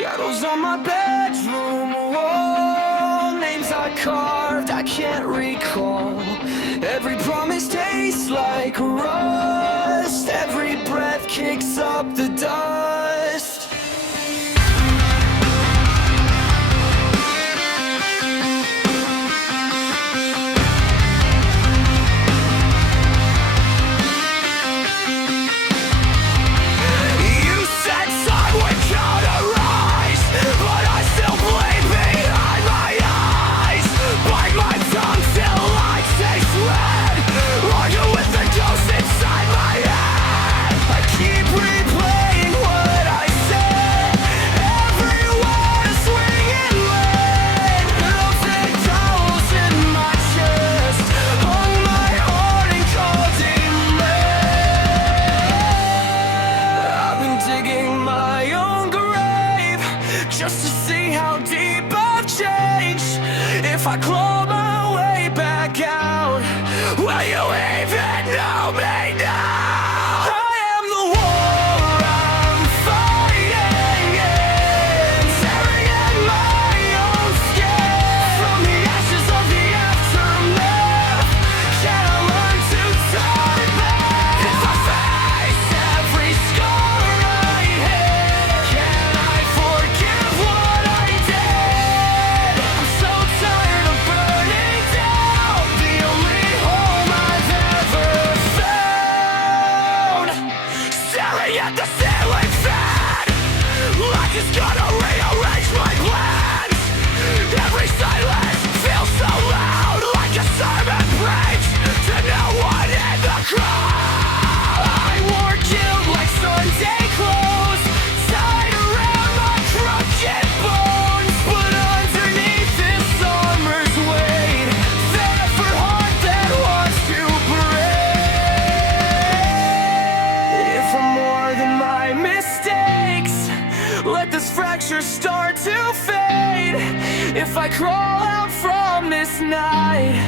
Shadows on my bedroom wall, names I carved, I can't recall. Every promise tastes like rust, every breath kicks up the dust. Just to see how deep I've changed. If I claw my way back out, will you even know me now? I am the war I'm fighting in, tearing at my own skin. From the ashes of the aftermath, can I learn to turn back? If I face every scar I hit, can I forgive what I did? I'm so tired of burning down the only home I've ever found. Staring at the ceiling fan, like it's gonna rearrange my plans. Every silence feels so loud, like a sermon preached to no one in the crowd. I wore guilt like Sunday clothes, tied around my crooked bones. But underneath this summer's weight, there's a heart that wants to break. If I'm more than my mistakes, let this fracture start to fade. If I crawl out from this night,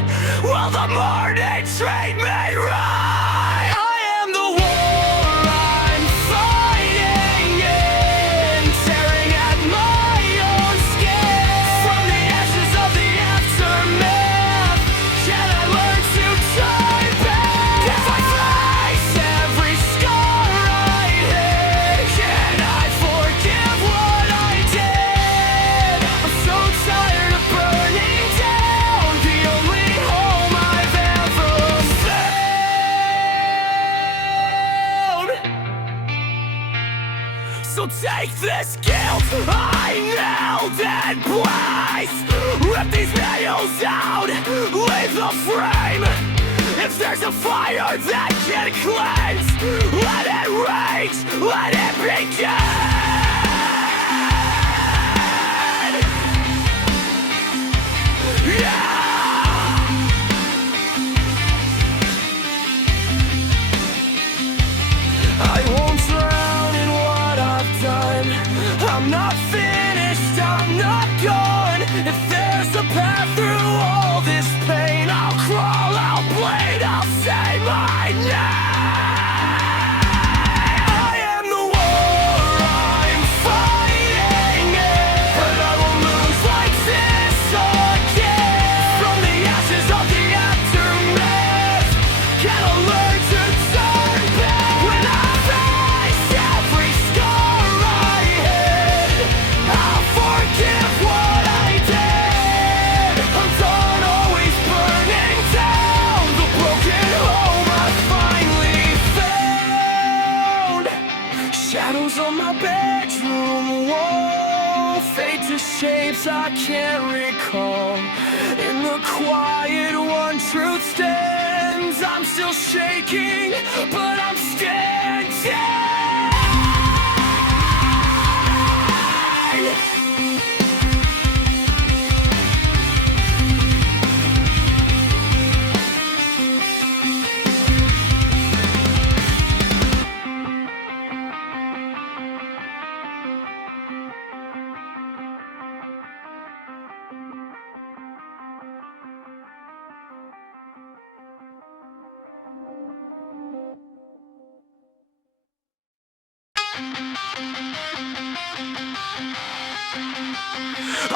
will the morning treat me right? I am the war I'm fighting in, tearing at my own skin. From the ashes of the aftermath, can I learn to turn back? If I face every scar I hit, can I forgive what I did? I'm so tired of burning down the only home I've ever found. So take this guilt I nailed in place, rip these nails out, leave the frame. If there's a fire that can cleanse, let it rage, let it begin. Yeah. I won't drown in what I've done. I'm not finished, I'm not gone. If there's a path through all this pain, I'll crawl, I'll bleed, I'll say my name. I am the war I'm fighting in, but I won't lose like this again. From the ashes of the aftermath, can I learn to turn back? When I face every scar I hit, I'll forgive what I did. I'm done always burning down the broken home I finally found. Shadows on my bedroom wall fade to shapes I can't recall. In the quiet, one truth stands. I'm still shaking, but I'm standing.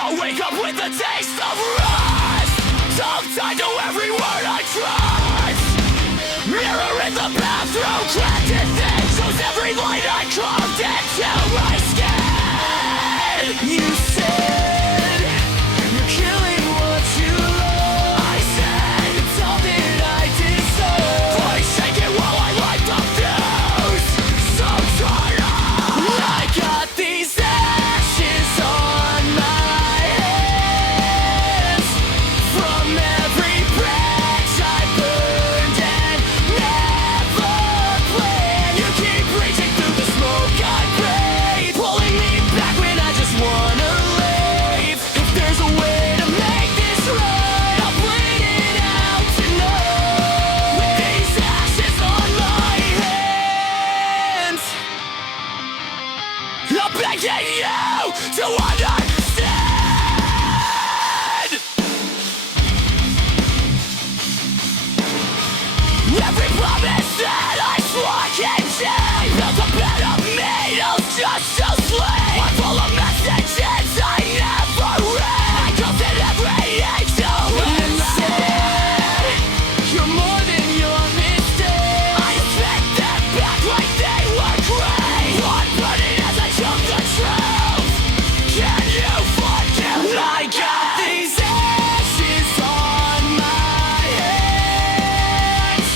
I'll wake up with a taste of rust, tongue-tied to every word I trust. Mirror in the bathroom, cracked and thin, shows every line I carved into my skin. You said you're killing what you love. I said it's all that I deserve. Please shake it while I light the fuse. So tired of I got these ashes on my hands from every bridge I burned and never planned. You keep reaching through the smoke I breathe, pulling me back when I just wanna leave. If there's a way to make this right, I'll bleed it out tonight with these ashes on my hands. I'm begging you to understand. Every promise that I swung into built a bed of needles just to sleep. I'm full of messages I never read. I ghosted every angel in said you're more than your mistake. I take them back like they were great. One burning as I choke the truth. Can you forgive me? I got these ashes on my hands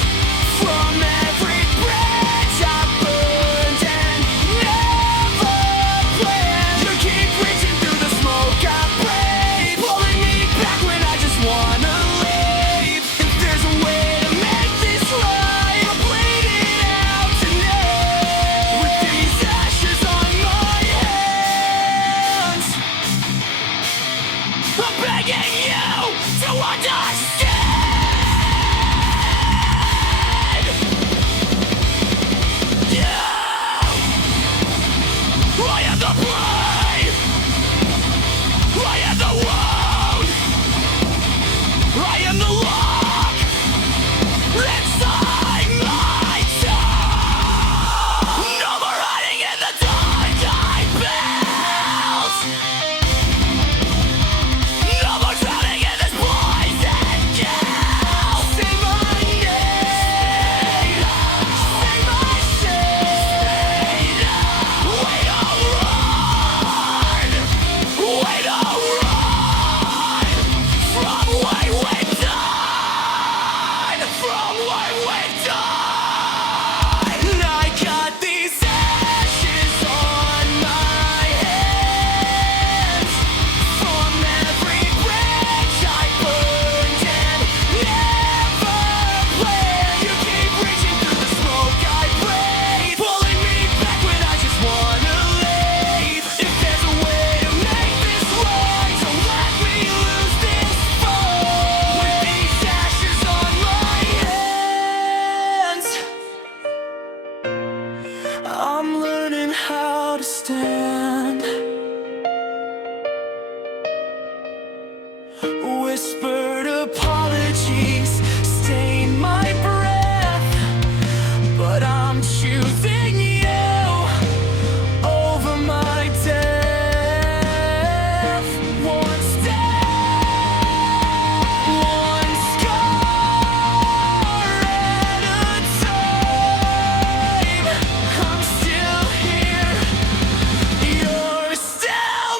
from every bridge I burned and never planned. You keep reaching through the smoke I breathe, pulling me back when I just wanna leave. If there's a way to make this right, I'll bleed it out tonight with these ashes on my hands. I'm begging you to understand. I am the blade, I am the wound, I am the lock inside my tongue. No more hiding in the dark I built. No more drowning in this poison guilt. Say my name, say my shame. We don't run, we don't run from what we've done, from what we've done. I got these ashes on my hands from every bridge I burned and never planned. You keep reaching through the smoke I breathe, pulling me back when I just wanna leave. If there's a way to make this right, so let me lose this fight with these ashes on my hands. I'm learning how to stand. Whispered apologies stain my breath, but I'm choosing you over my death. One step, one scar at a time. I'm still here, you're still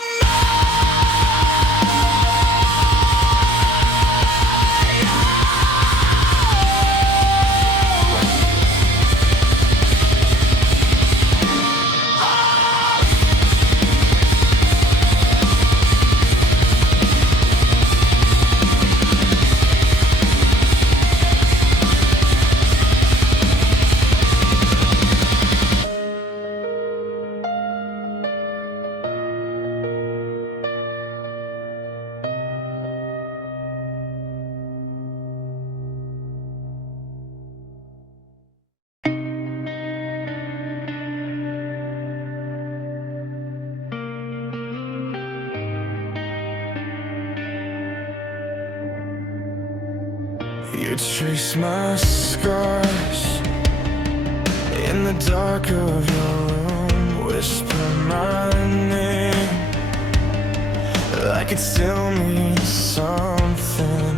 You trace my scars in the dark of your room, whisper my name like it still means something.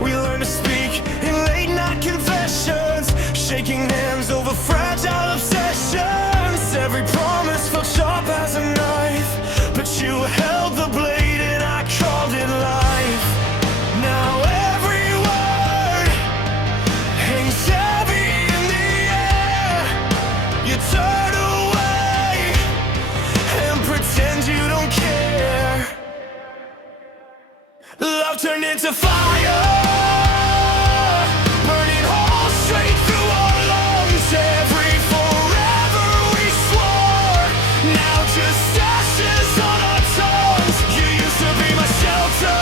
We learn to speak in late night confessions, shaking hands over fragile obsessions. Every promise felt sharp as a knife, but you held the blade and I called it life. Now every word hangs heavy in the air. You turn away and pretend you don't care. Love turned into fire, burning holes straight through our lungs. Every forever we swore, now just ashes on our tongues. You used to be my shelter,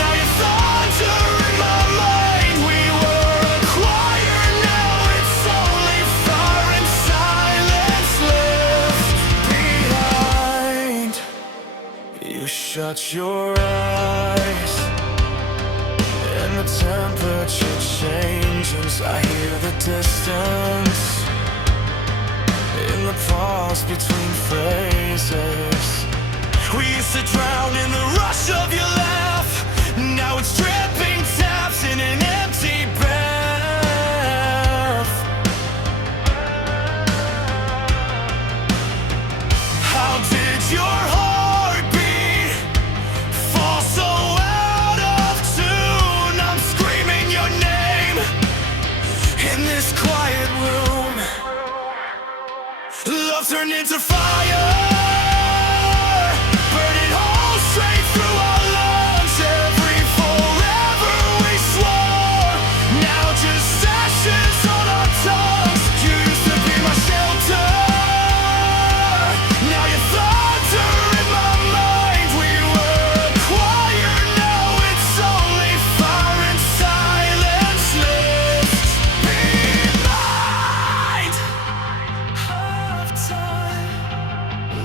now you're thunder in my mind. We were a choir, now it's only fire and silence left behind. You shut your eyes and the temperature changes. I hear the distance in the pause between phrases. We used to drown in the rush of your laugh, now it's dripping taps in an empty bath. How did your heart beat fall so out of tune? I'm screaming your name in this quiet room. Love turned into fire, burning holes straight through our lungs. Every forever we swore, now just ashes on our tongues. You used to be my shelter, now you're thunder in my mind. We were a choir, now it's only fire and silence left behind. Of time,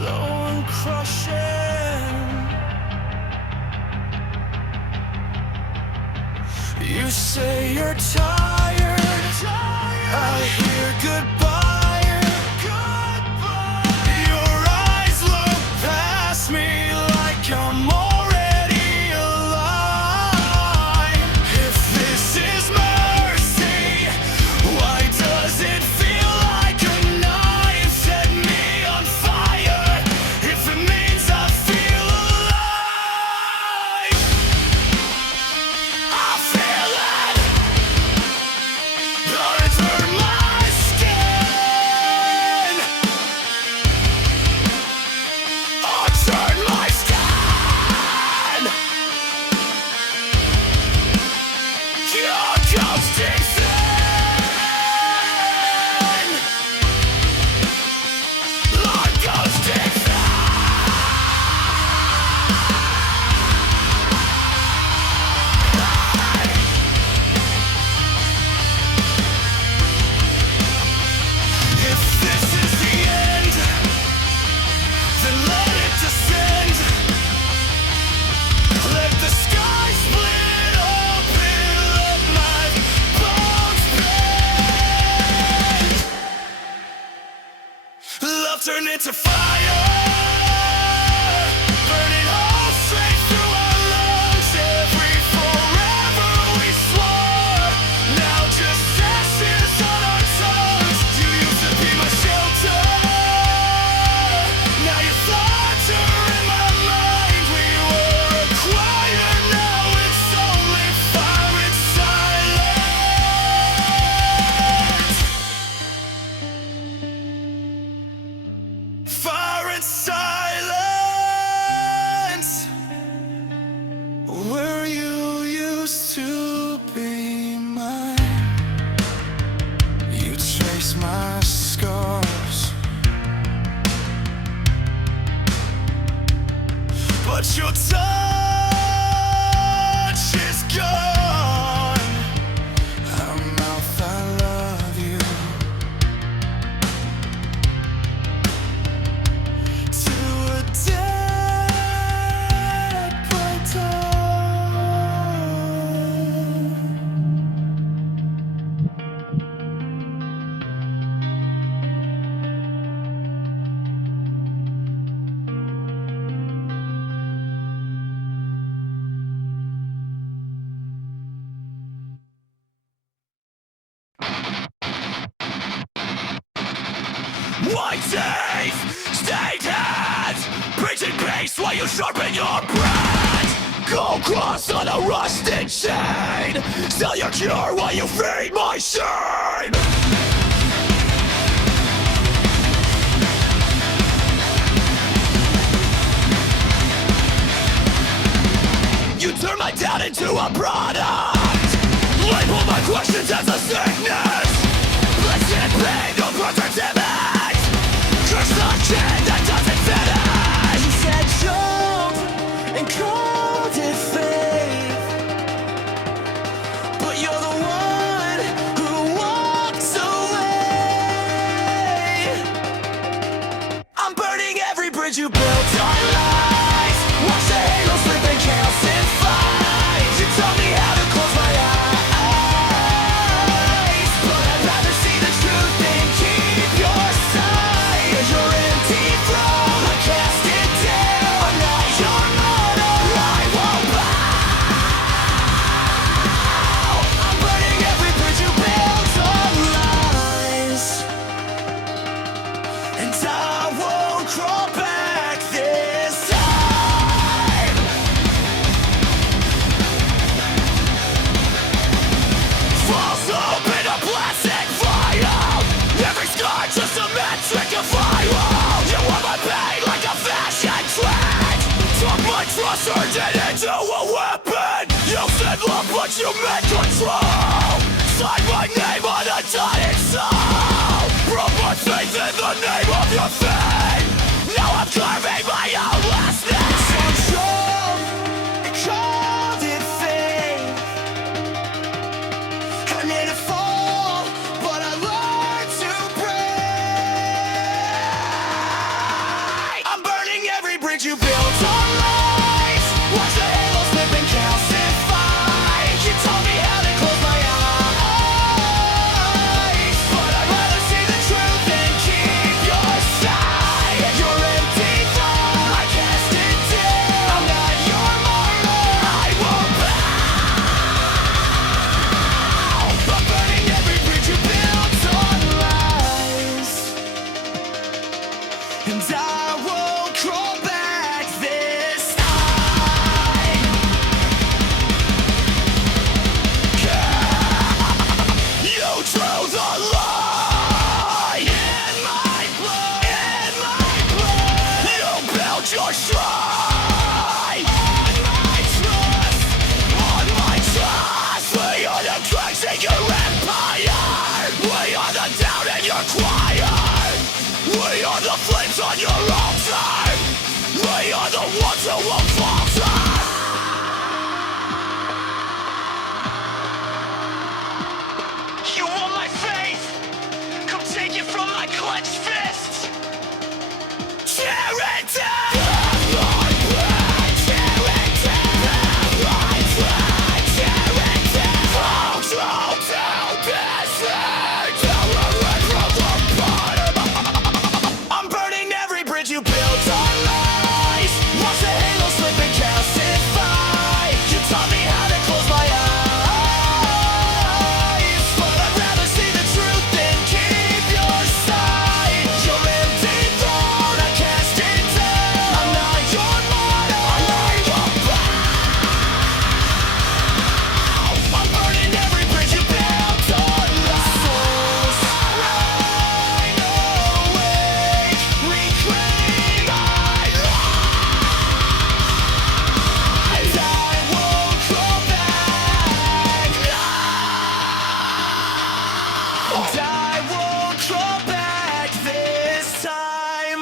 low and crushing. You say you're tired, I hear goodbye. Your eyes look past me like I'm already alive. If this is mercy, why does it feel like a knife set me on fire? If it means I feel alive, I feel it. Gonna turn my skin. I'll turn my skin. Your ghost takes in. Our ghost takes in. If this is the end, then let it descend. Let the sky split open, let my bones bend. Love turned into fire, burning holes straight through our lungs. Every forever we swore, now just ashes on our tongues. You used to be my shelter, now you're thunder in my mind. We were a choir, now it's only fire and silence. Fire and my teeth. Stained hands, preaching peace while you sharpen your brand. Go cross on a rusted chain. Sell your cure while you feed my shame. You turn my doubt into a product. Label my questions as a sickness. Listen, pain, no perfect image. Curse the chin that doesn't finish. You said jump and called it faith, but you're the one who walks away. I'm burning every bridge you built on lies. Watch the halo slip and calcify. You taught me how to close my eyes, but I'd rather see the truth than keep your sight. Your empty throne, I cast it down. I'm not your model, I won't bow. I'm burning every bridge you built on lies, and I won't crawl back this time. False hope in a plastic vial. Every scar just a metric of viral. You want my pain like a fashion trend. Took my trust, turned it into a weapon. You said love, but you meant control. Sign my name on a dying soul. Broke my faith in the name of your fame. Now I'm carving my own last name. Some jump and called it fate. I made it fall, but I learned to break. I'm burning every bridge you built on lies. Watch the halo slip and calcify. You taught me how to close my eyes, but I'd rather see the truth than keep your sight. Your empty throne, I cast it down. I'm not your martyr, I won't bow. I'm burning every bridge you built on lies, and I won't crawl back this time. You drew the line in my blood, in my blood. You built your shrine on my trust, on my trust. We are the cracks in your empire. We are the doubt in your choir. We are the flames on your altar. We are the ones who won't falter. You want my faith? Come take it from my clenched fist. Tear it down. Tear it down. Tear it down. Control down this thing. Terror from the bottom. I'm burning every bridge you built on lies. Watch the halo slip and calcify. You taught me how to close my eyes, but I'd rather see the truth than keep your sight. Your empty throne, I cast it down. I'm not your model, I won't bow. I'm burning every bridge you built on lies. Right awake, reclaim my life. I won't crawl back. And I won't crawl back this time.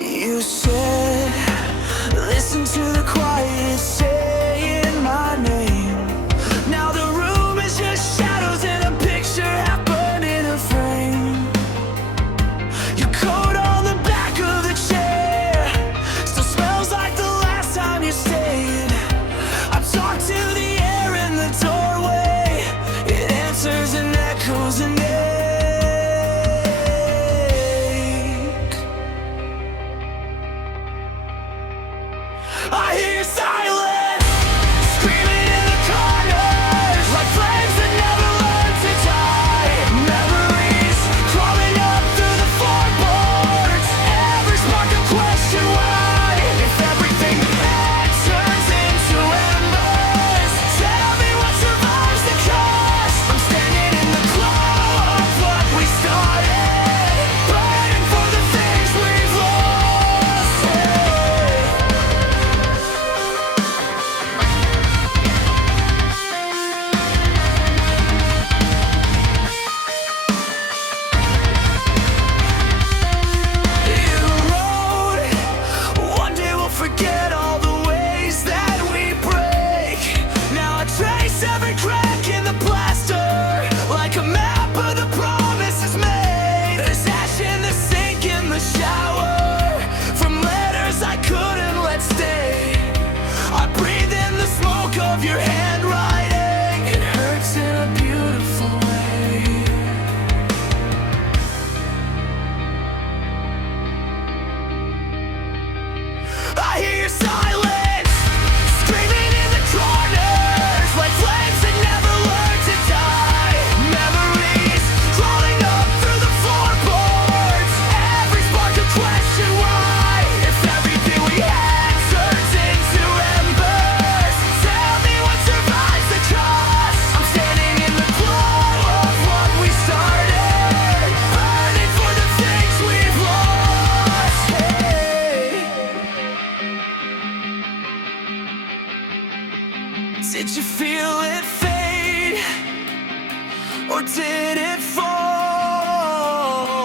You said, listen to the quiet saying my name. Now the room is just shadows and a picture happened in a frame. You coat on the back of the chair still smells like the last time you stayed. I talk to the air in the doorway. It answers and echoes a name. Or did it fall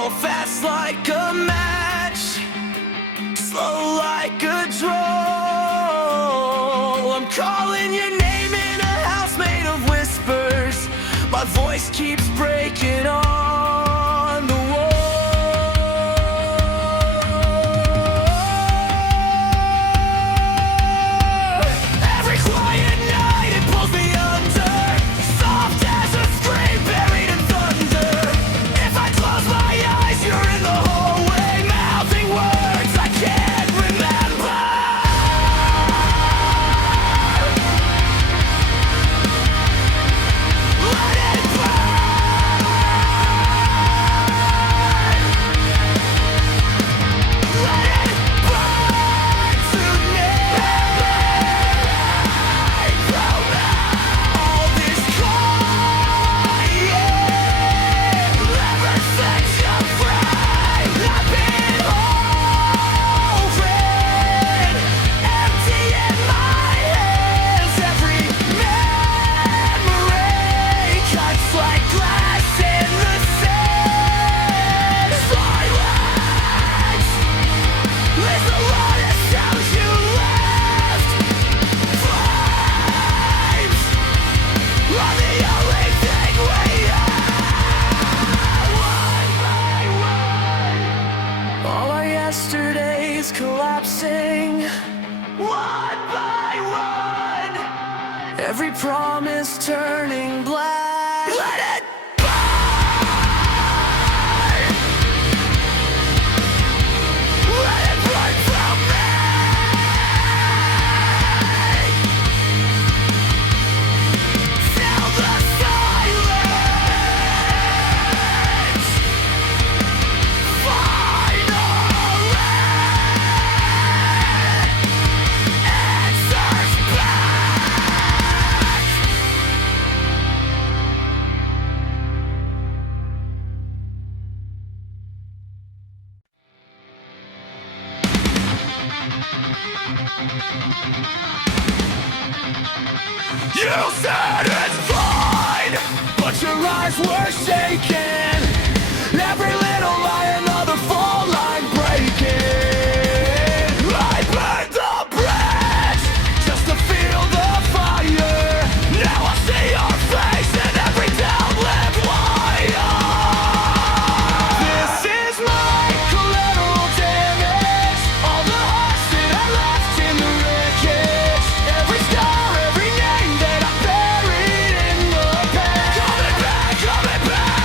fast like a match, slow like a draw? I'm calling your name in a house made of whispers. My voice keeps breaking on the wall. Every quiet night it pulls me under, soft as a scream buried in thunder. If I close my eyes, you're in the hallway, mouthing words I can't remember. Let it burn. Let it burn tonight. All this crying never sets you free. I've been holding empty in my hands. Every memory cuts like glass in the sand. Silence is the loudest sound you left. Flames are the only thing we have. One by one, all our yesterdays collapsing. One by one, every promise turning black. Let it burn. Let it burn from me. Feel the silence. Finally, answers back. You said it's fine, but your eyes were shaking. Every little lie, another fall line breaking. I burned the bridge just to feel the fire. Now I see your face in every down-lived wire. This is my collateral damage. All the hearts that I left in the wreckage. Every scar, every name that I buried in the past. Coming back, coming back.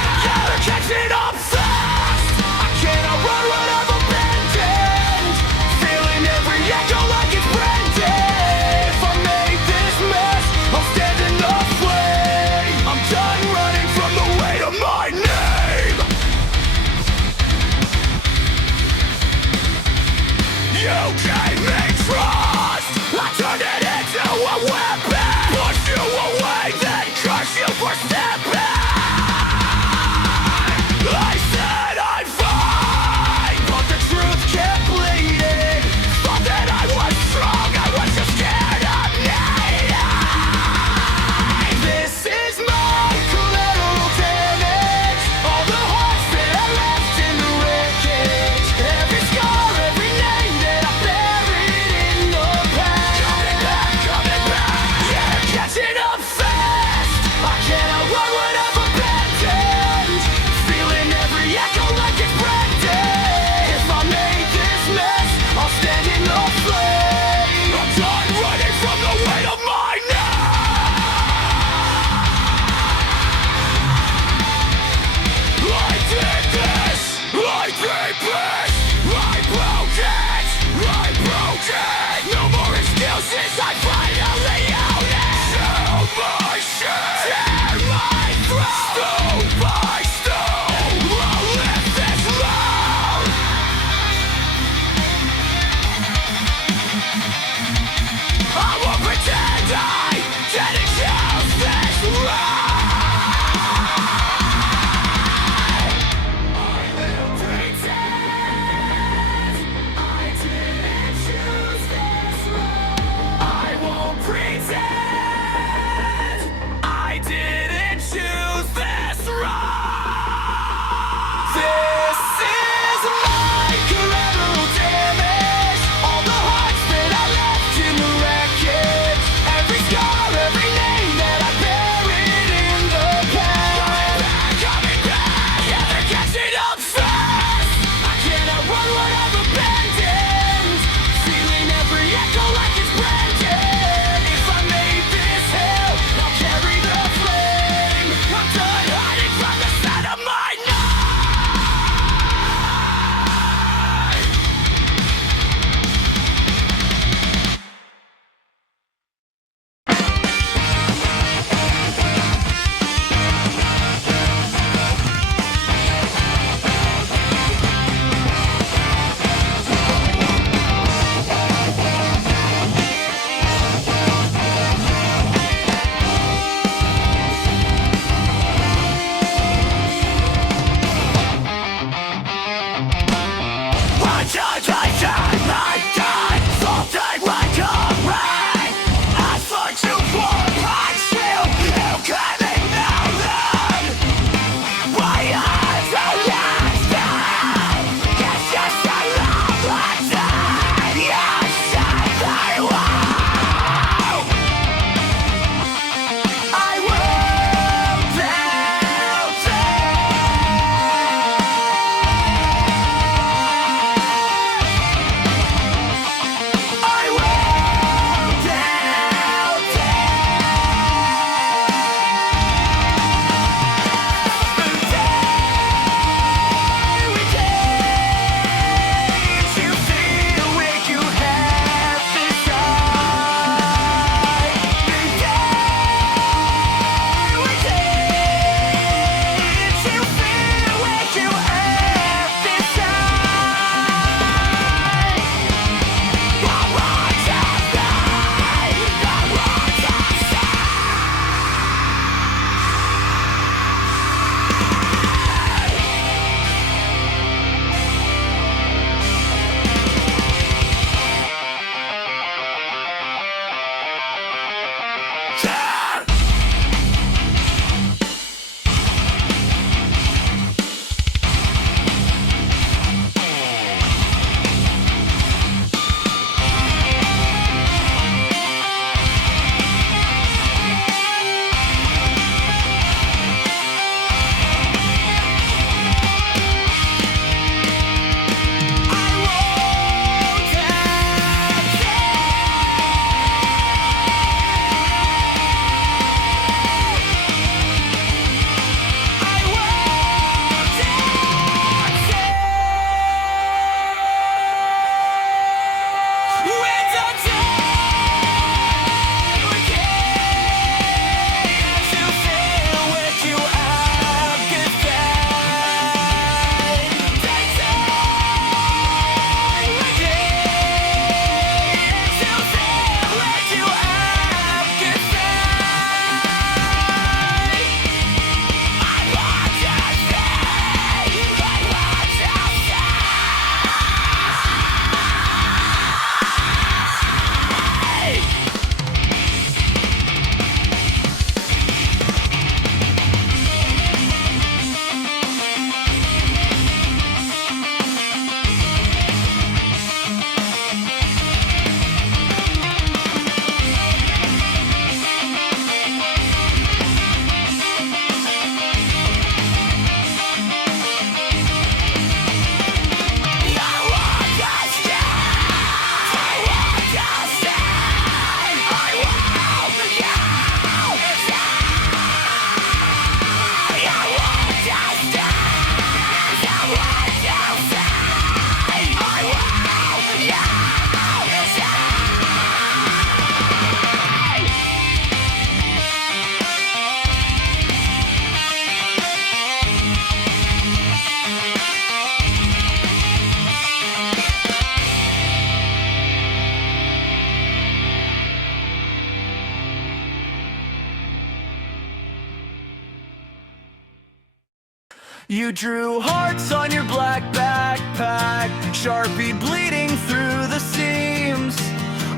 You drew hearts on your black backpack, Sharpie bleeding through the seams.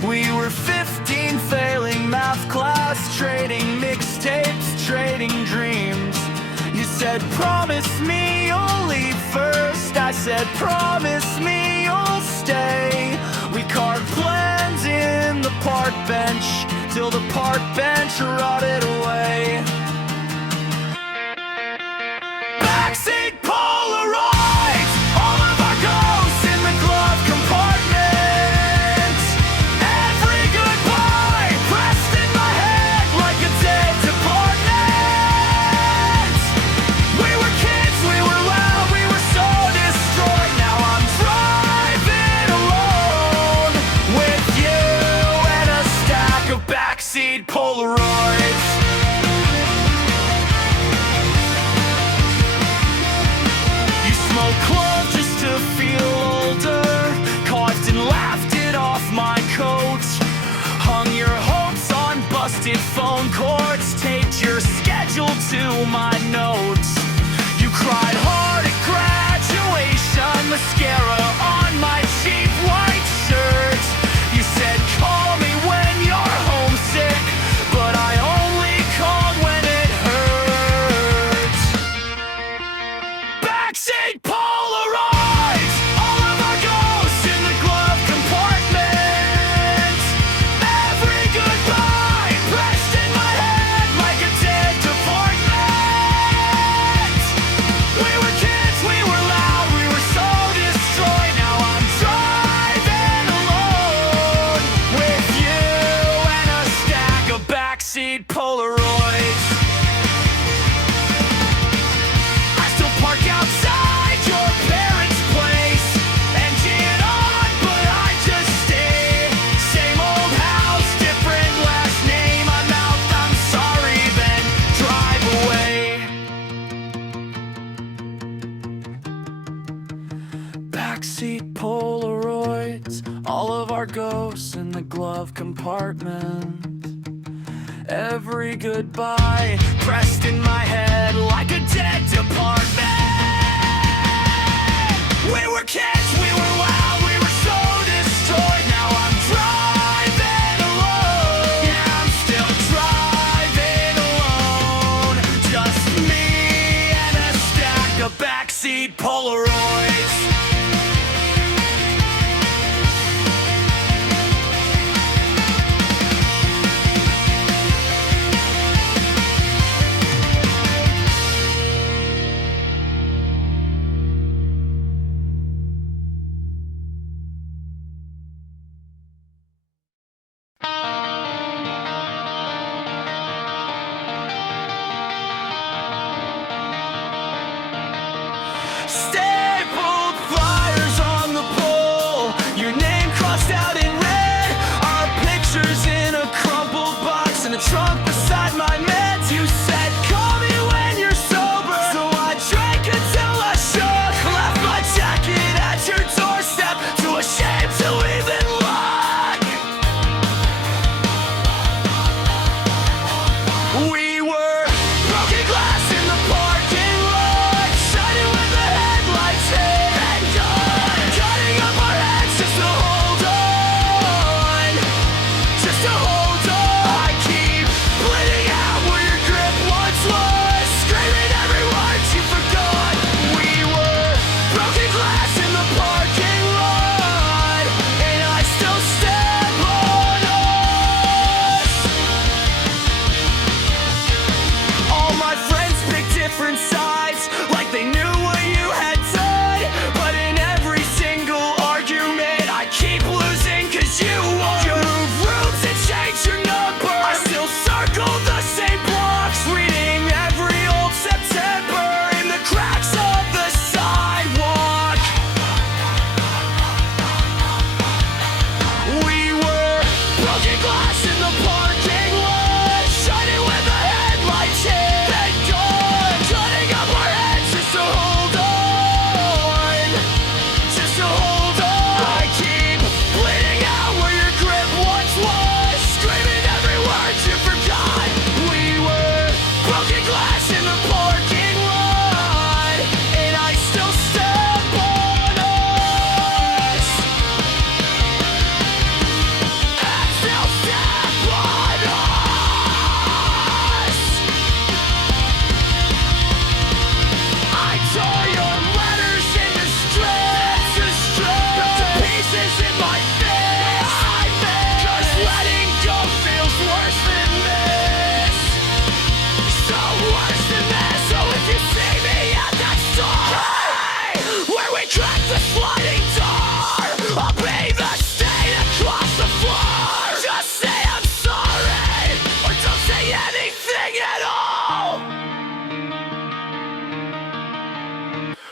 We were 15, failing math class, trading mixtapes, trading dreams. You said, promise me you'll leave first. I said, promise me you'll stay. We carved plans in the park bench till the park bench rotted away. Backseat Polaroids, all of our ghosts in the glove compartment. Every goodbye pressed in my head like a dead department. We were kids, we were loud, we were so destroyed. Now I'm driving alone with you and a stack of backseat Polaroids. Smoke club just to feel older, coughed and laughed it off my coat. Hung your hopes on busted phone cords, taped your schedule to my notes. You cried hard at graduation, mascara on my cheap white shirt. You said call me when you're homesick, but I only called when it hurt. Backseat Polaroids, all of our ghosts in the glove compartment. Every goodbye pressed in my head like a dead department. We were kids, we were loud, we were so destroyed. Now I'm driving alone with you and a stack of backseat Polaroids. I still park outside your parents' place, engine it on, but I just stay. Same old house, different last name. I'm out, I'm sorry, then drive away. Backseat Polaroids, all of our ghosts in the glove compartment. Every goodbye pressed in my head like a dead department. We were kids, we were loud, we were so destroyed. Now I'm driving alone. Yeah, I'm still driving alone. Just me and a stack of backseat Polaroids.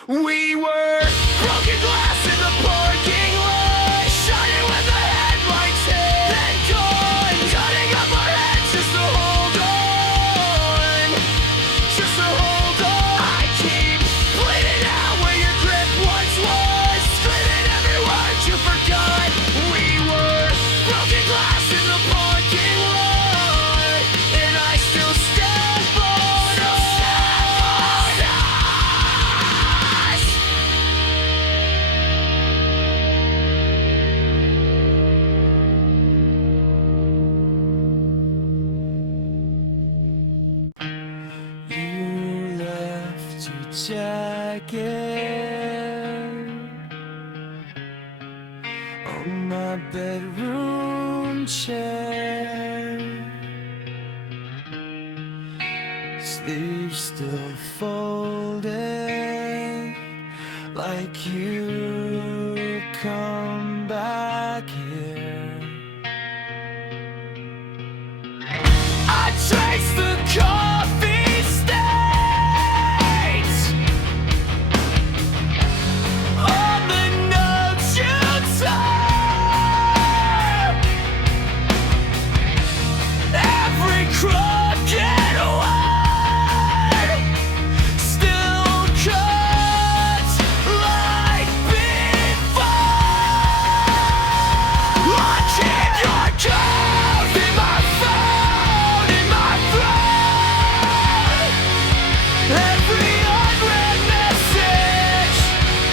We were broken glass in the parking lot, shining with the headlights hit and gone, cutting up our heads just to hold on, just to hold on. I keep bleeding out where your grip once was, screaming every word you forgot. We were broken glass in the parking lot, and I still stand on us. You left your jacket on my bedroom chair, sleeves still folded, like you come back here. I trace the coffee stains on the notes you took, every crooked word still cuts like before. I keep your coat in my phone, in my throat. Every unread message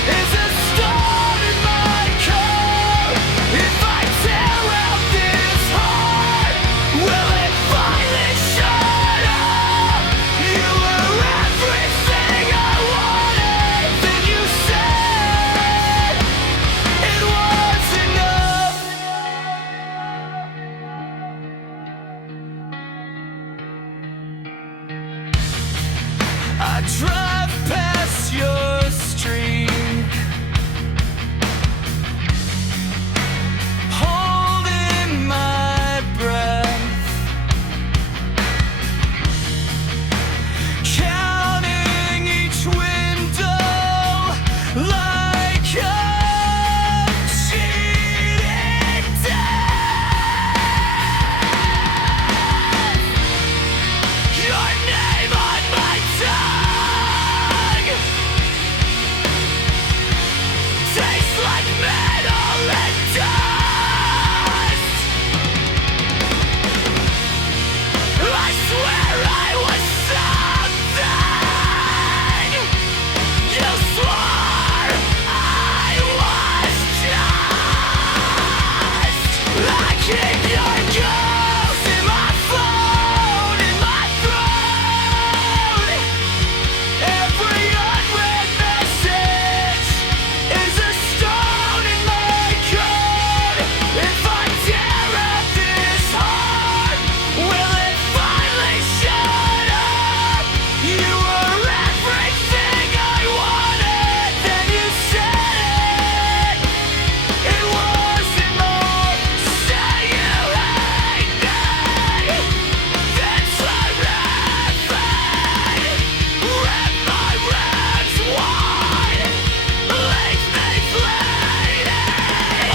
is a stone in my code. If I tear out this heart, will it finally shut up? You were everything I wanted, then you said it was enough. I drive past your street, holding my breath, counting each window like a cheating death. Your name on my tongue tastes like metal and dust. I swear I was something. You swore I was just. I keep your ghost in my phone, in my throat. Every unread message is a stone in my code. If I tear out this heart, will it finally shut up? You were everything I wanted, then you said it wasn't more. Say you hate me, then terrified. Rip my ribs wide, leave me bleeding.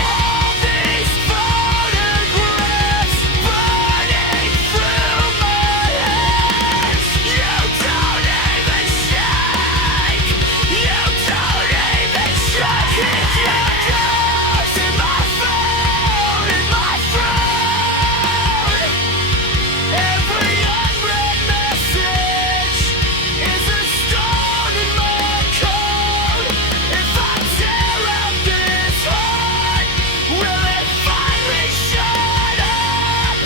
All these photographs burning through my hands. You don't even shake. You don't even shake. Keep your ghost in my phone, in my throat. Every unread message is a stone in my code. If I tear out this heart, will it finally shut up?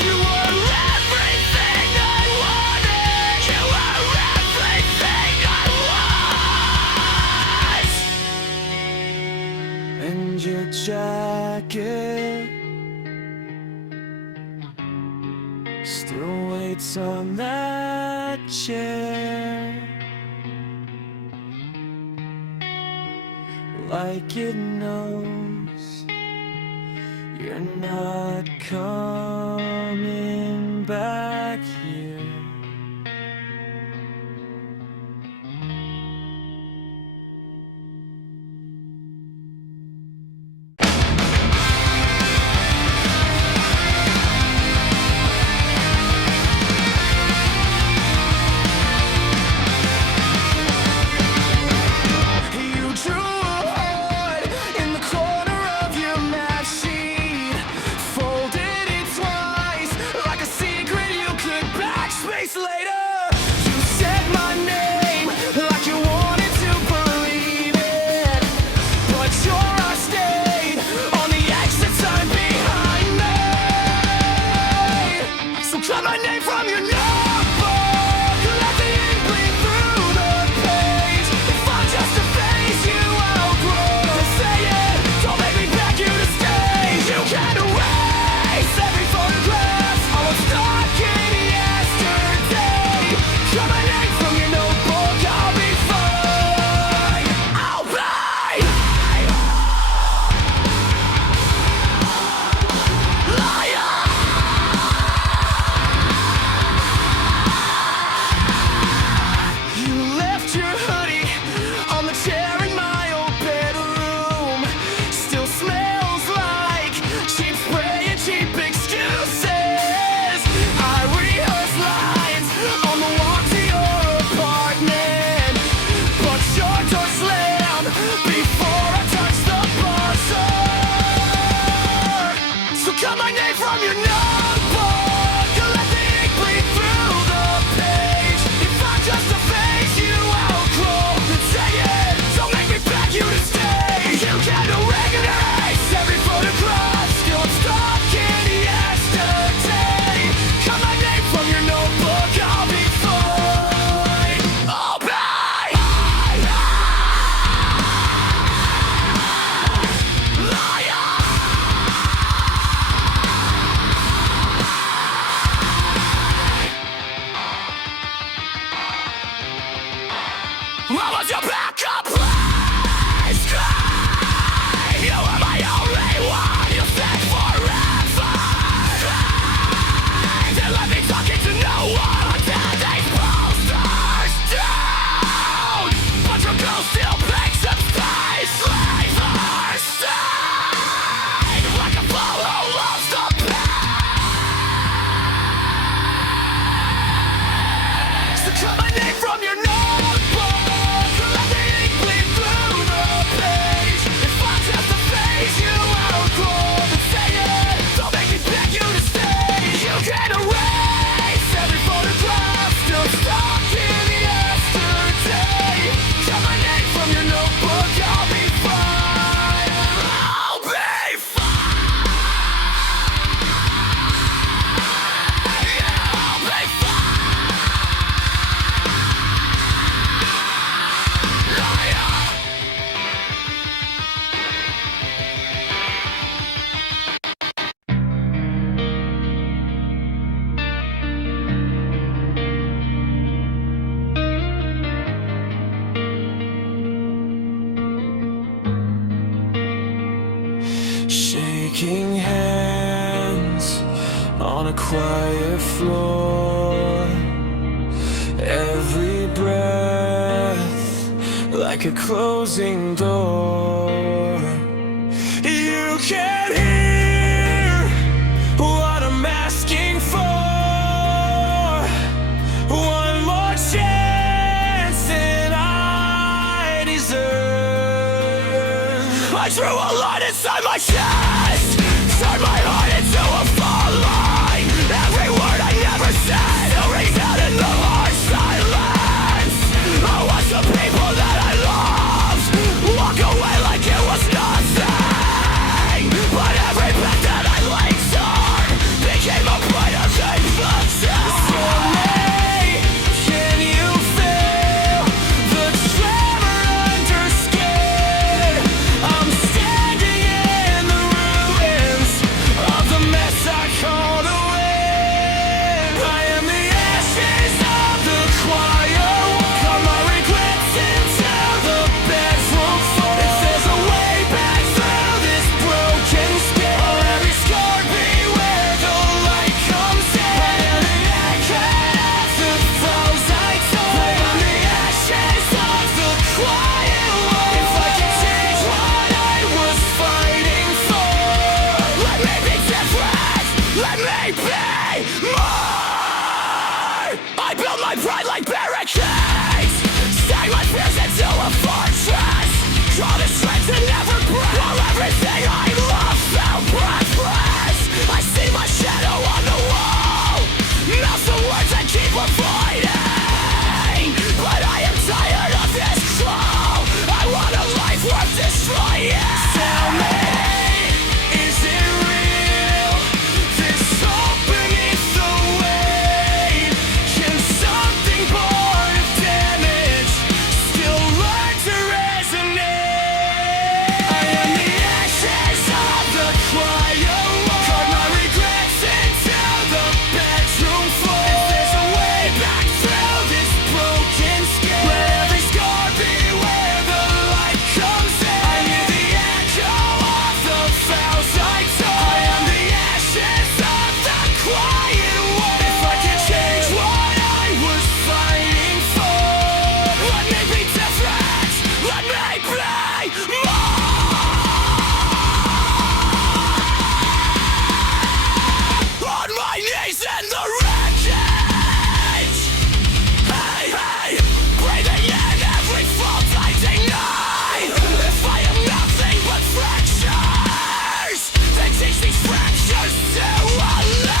You were everything I wanted. You were everything I was. And your jacket still waits on that chair, like it knows you're not coming back here. shaking hands on a quiet floor. Every breath like a closing door. You can't hear what I'm asking for. One more chance than I deserve. I drew a line inside my chest, turned my heart into a fall line. Every word I never said rings out in the hard silence. I watched the people that I loved walk away like it was nothing. But every path that I linked on became a point of inflection. Can you feel the tremor under skin? I'm standing in the ruins of the mess I called a win. I am the ashes of the choir. Got my regrets into the bedroom floor. If there's a way back through this broken skin, or every scar be where the light comes in. I am the echo of the vows I told. I am the ashes of the quiet war. If I could change what I was fighting for, let me be different, let me be more. I built my pride like barricades, stack my fears into a fortress, draw the strength to never break. While everything I love felt breathless, I see my shadow on the wall, mouth the words I keep avoiding. But I am tired of this crawl, I want a life worth destroying. Tell me, is it real? This hope beneath the weight? Can something born of damage still learn to resonate? I am the ashes of the choir. Carve my regrets into the bedroom floor. If there's a way back through this broken skin, let every scar be where the light comes in. I hear the echo of the vows I told. I am the ashes of the quiet war. If I could change what I was fighting for, let me be different, let me be more. On my knees in the wreckage. Hey, hey, breathing in every fault I deny. If I am nothing but fractures, then teach these fractures to align.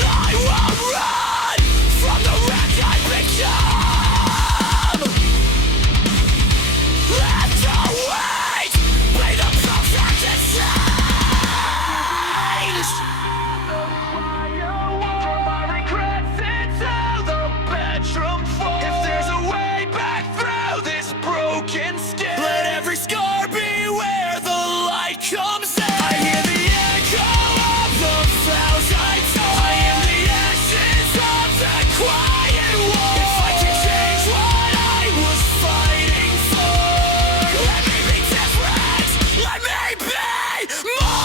I will run from the wreck I become. Let the weight be the perfect exchange. My regrets into the bedroom floor. If there's a way back through this broken skin, let every scar be where the light comes in. I hear the echo of the vows I told. I am the ashes of the quiet war. If I could change what I was fighting for, let me be different, let me be more.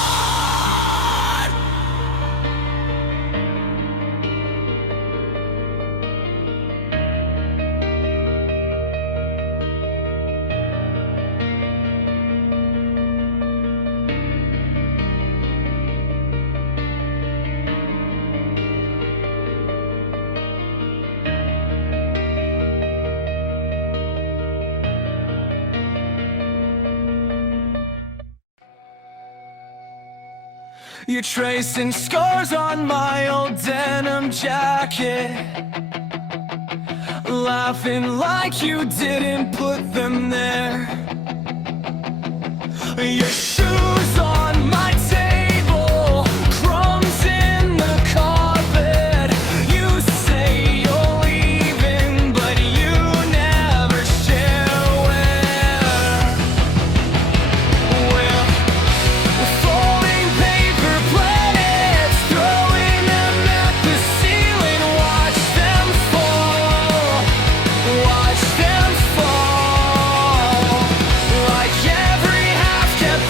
You're tracing scars on my old denim jacket, laughing like you didn't put them there. Your shoes on my table, crumbs in the carpet. You say you're leaving, but you never share where. Well, folding paper planets, throwing them at the ceiling. Watch them fall, watch them fall. Like every half-kept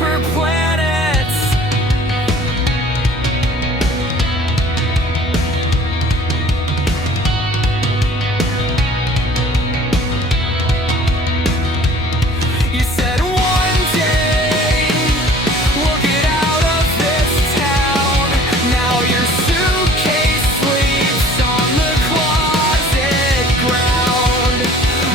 paper planets. You said one day we'll get out of this town. Now your suitcase sleeps on the closet ground.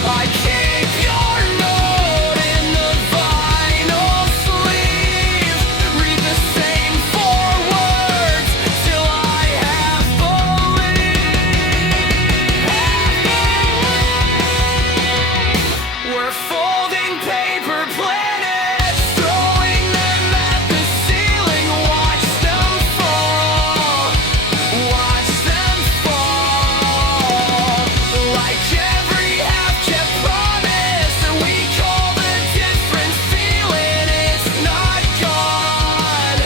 I keep your note in the vinyl sleeve. Read the same 4 words till I half believe. We're folding paper planets, throwing them at the ceiling. Watch them fall, watch them fall. Like every half-kept promise that we call the different feeling. It's not gone,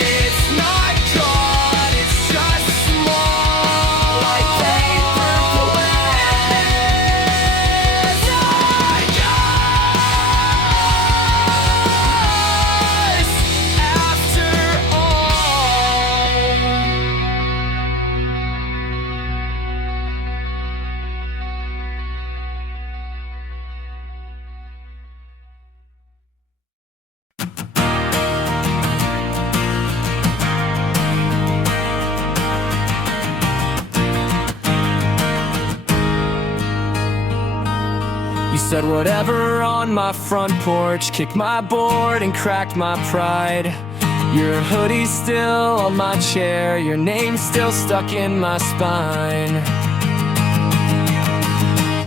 it's not gone, it's just small. Like paper planets, not us after all. You said whatever on my front porch, kicked my board and cracked my pride. Your hoodie's still on my chair, your name's still stuck in my spine.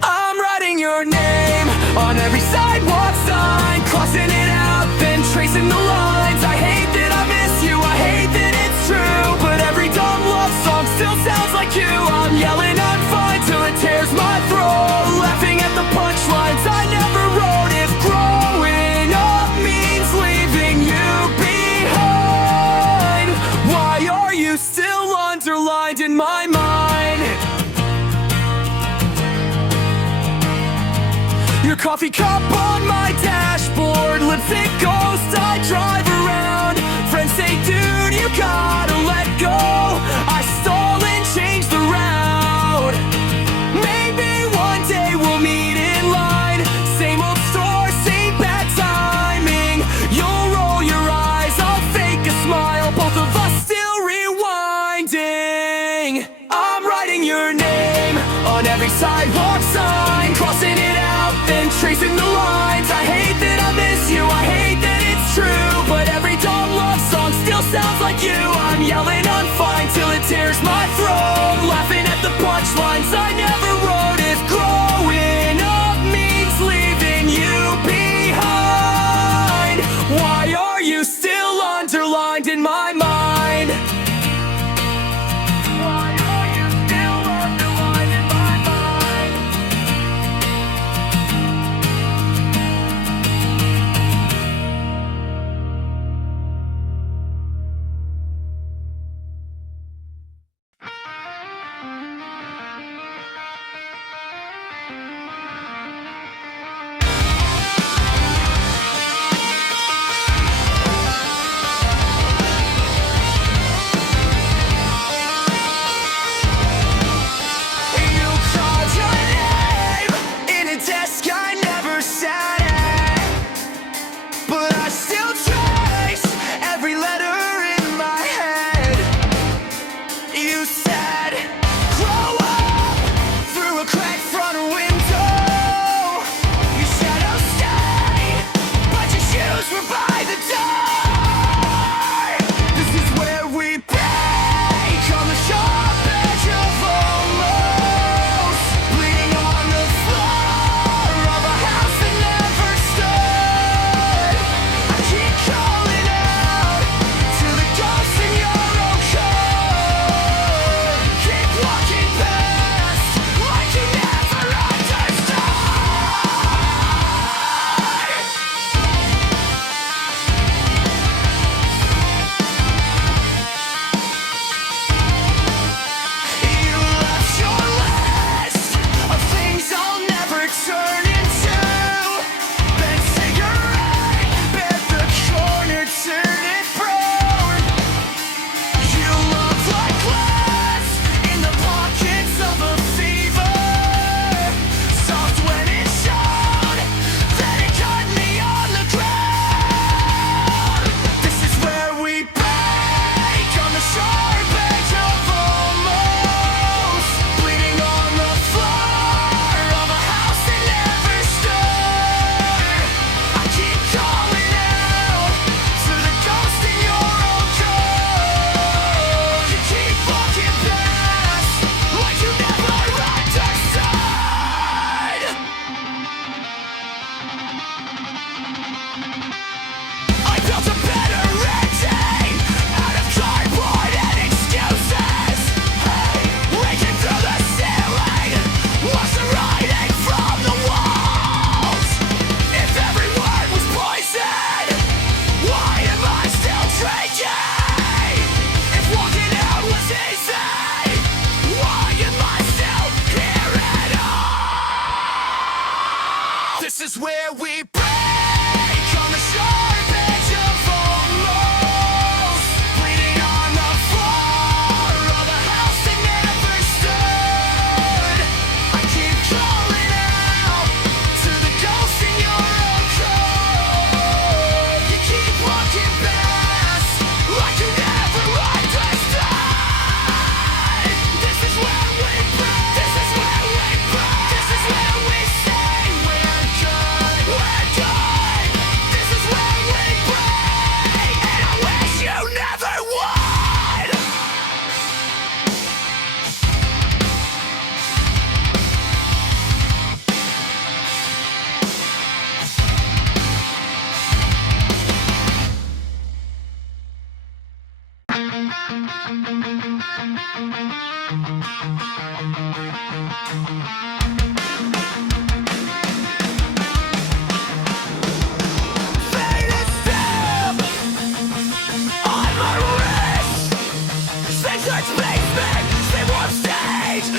I'm writing your name on every sidewalk sign, crossing it out, then tracing the lines. I hate that I miss you, I hate that it's true, but every dumb love song still sounds like you. I'm yelling I'm fine till it tears my throat, laughing at the punchlines I never wrote. If growing up means leaving you behind, why are you still underlined in my mind? Your coffee cup on my dashboard, lipstick ghost I drive around. Friends say, dude, you gotta let go. I stall and change the route. Maybe one day we'll meet in line. Same old store, same bad timing. You'll roll your eyes, I'll fake a smile. Both of us still rewinding. I'm writing your name on every sidewalk sign, crossing it out, then tracing the lines. I hate that I miss you, I hate that it's true, but every dumb love song still sounds like you. I'm yelling I'm fine till it tears my throat, laughing at the punchlines I never wrote. If growing up means leaving you behind, why are you still underlined in my mind? Why are you still underlined in my mind?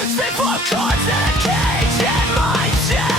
Use me for cards in a cage in my chest.